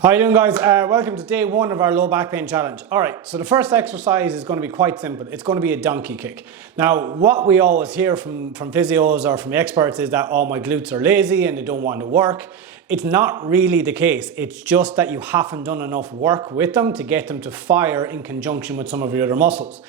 How you doing, guys? Welcome to day one of our low back pain challenge. All right, so the first exercise is going to be quite simple. It's going to be a donkey kick. Now, what we always hear from physios or from experts is that, oh, my glutes are lazy and they don't want to work. It's not really the case. It's just that you haven't done enough work with them to get them to fire in conjunction with some of your other muscles.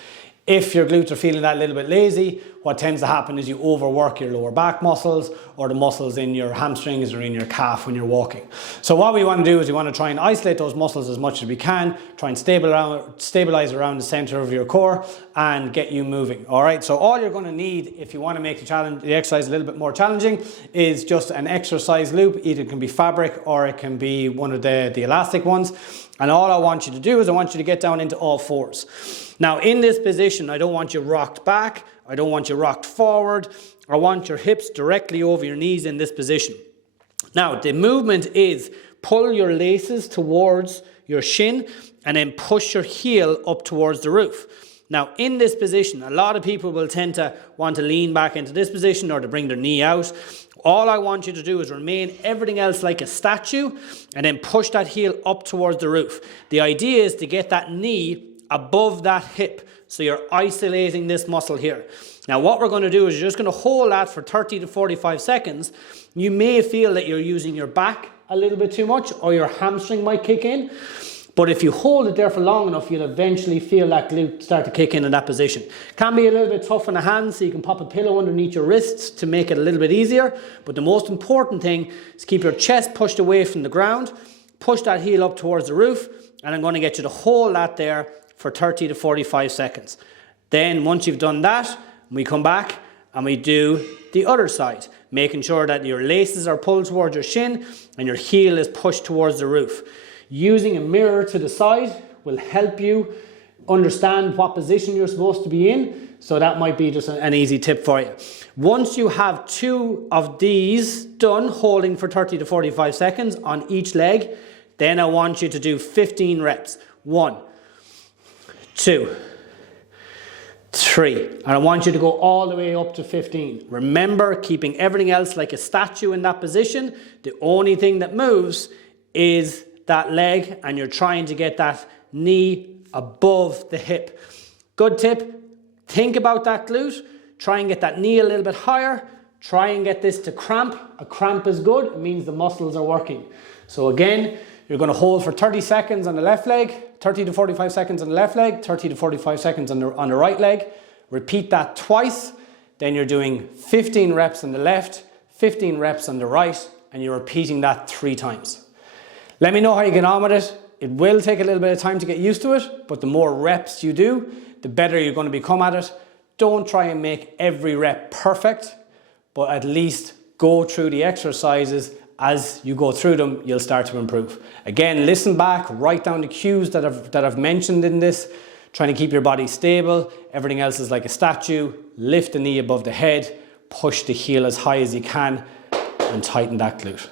If your glutes are feeling that little bit lazy, what tends to happen is you overwork your lower back muscles or the muscles in your hamstrings or in your calf when you're walking. So what we want to do is we want to try and isolate those muscles as much as we can, try and stabilize around the center of your core and get you moving. All right, so all you're going to need if you want to make the exercise a little bit more challenging is just an exercise loop. Either it can be fabric or it can be one of the elastic ones. And all I want you to do is I want you to get down into all fours. Now in this position, I don't want you rocked back. I don't want you rocked forward. I want your hips directly over your knees in this position. Now the movement is pull your laces towards your shin and then push your heel up towards the roof. Now in this position, a lot of people will tend to want to lean back into this position or to bring their knee out. All I want you to do is remain everything else like a statue and then push that heel up towards the roof. The idea is to get that knee above that hip. So you're isolating this muscle here. Now what we're going to do is you're just going to hold that for 30 to 45 seconds. You may feel that you're using your back a little bit too much or your hamstring might kick in. But if you hold it there for long enough, you'll eventually feel that glute start to kick in that position. Can be a little bit tough on the hands, so you can pop a pillow underneath your wrists to make it a little bit easier. But the most important thing is keep your chest pushed away from the ground, push that heel up towards the roof, and I'm going to get you to hold that there for 30 to 45 seconds. Then once you've done that, we come back and we do the other side, making sure that your laces are pulled towards your shin and your heel is pushed towards the roof. Using a mirror to the side will help you understand what position you're supposed to be in. So that might be just an easy tip for you. Once you have 2 of these done, holding for 30 to 45 seconds on each leg, then I want you to do 15 reps. 1, 2, 3. And I want you to go all the way up to 15. Remember, keeping everything else like a statue in that position. The only thing that moves is that leg, and you're trying to get that knee above the hip. Good tip, think about that glute, try and get that knee a little bit higher, try and get this to cramp. A cramp is good, it means the muscles are working. So again, you're going to hold for 30 seconds on the left leg, 30 to 45 seconds on the left leg, 30 to 45 seconds on the right leg. Repeat that twice, then you're doing 15 reps on the left, 15 reps on the right, and you're repeating that 3 times. Let me know how you get on with it. It will take a little bit of time to get used to it, but the more reps you do, the better you're going to become at it. Don't try and make every rep perfect, but at least go through the exercises. As you go through them, you'll start to improve. Again, listen back, write down the cues that I've mentioned in this, trying to keep your body stable. Everything else is like a statue. Lift the knee above the head, push the heel as high as you can, and tighten that glute.